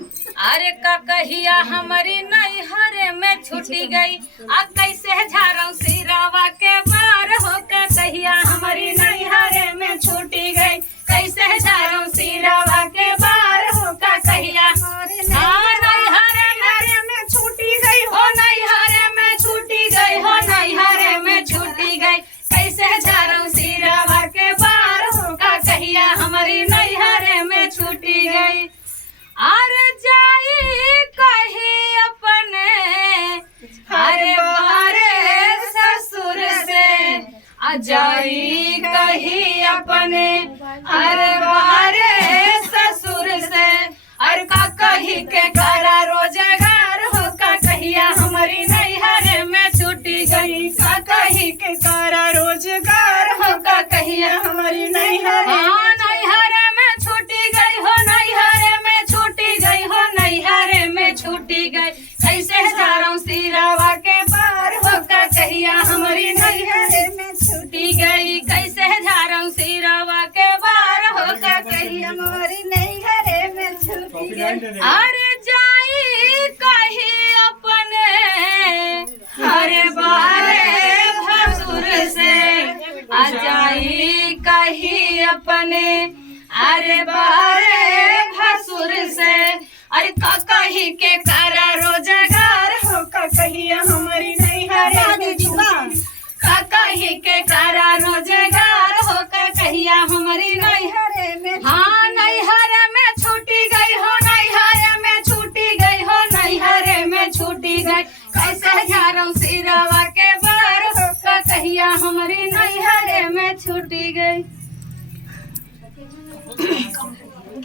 अरे का कहिया हमारी नैहर में छुटी गई आ कैसे झारऊ सिरावा के बार हो का कहिया हमारी नैहर में छुटी गई कैसे झारऊ सिरावा के बार हो का कहिया नैहर में छूटी गई हो नैहर में छूटी गई हो नैहर में छूटी गई कैसे झारऊ सिरावा के बार हो का कहिया हमारी नैहर में छूटी गई। अरे जाई कही अपने अरे बारे ससुर से जाई कही अपने अरे बारे ससुर से अरे का कही के करा रोजगार हो का कहिया हमारी नैहर में छूटी गई का कही के करा रोजगार हो का कहिया हमारी नैहर नैहर में छूटी गई हो नैहर में छूटी गई हो नैहर में छूटी गई कैसे झारऊ सिरावा के बार हो का कहिया हमारी नैहर में छूटी गई कैसे झारऊ सिरावा के बार हो का कहिया हमारी नैहर में छूटी गई। अरे जाई कही अपने अरे बारे भसुर से जाई कही अपने अरे बारे भसुर से अरे का कही के करा रोजगार हो का कहिया हमारी नैहर में का कही के करा रोजगार हो का कहिया हमारी नैहर में हाँ नैहर में छूटी गई हो नैहर में छूटी गई हो नैहर में छूटी गई कैसे झारऊ सिरावा के बार हो का कहिया हमारी नैहर में छूटी गई।